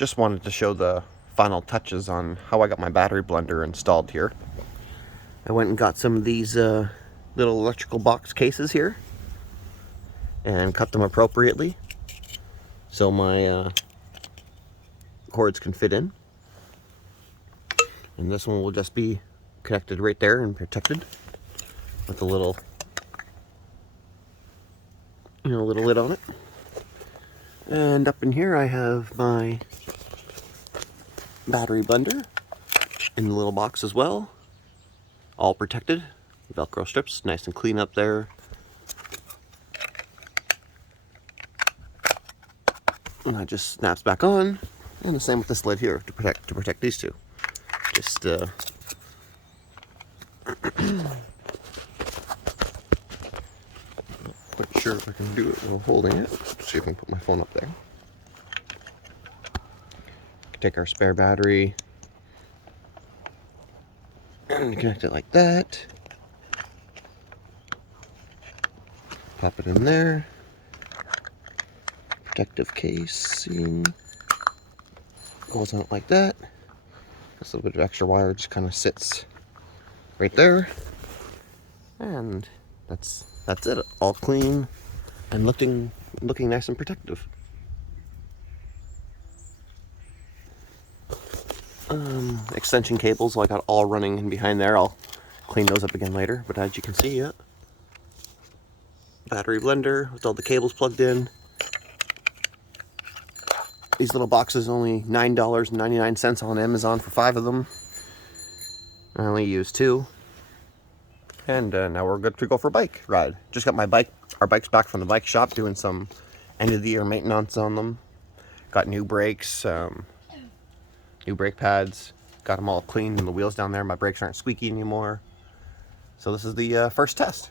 Just wanted to show the final touches on how I got my battery blender installed here. I went and got some of these little electrical box cases here and cut them appropriately so my cords can fit in. And this one will just be connected right there and protected with a little, little lid on it. And up in here I have my battery blender in the little box as well, all protected, Velcro strips, nice and clean up there. And that just snaps back on, and the same with this lid here to protect these two. Just quite sure if I can do it while holding it. Let's see if I can put my phone up there. Take our spare battery and connect it like that. Pop it in there. Protective casing goes on it like that. This little bit of extra wire just kind of sits right there, and that's it. All clean and looking nice and protective. Extension cables, I got all running in behind there. I'll clean those up again later, but as you can see, battery blender with all the cables plugged in. These little boxes only $9.99 on Amazon for 5 of them. I only used 2. And now we're good to go for a bike ride. Just got our bikes back from the bike shop, doing some end of the year maintenance on them. Got new brakes, new brake pads. Got them all cleaned and the wheels down there. My brakes aren't squeaky anymore. So this is the first test.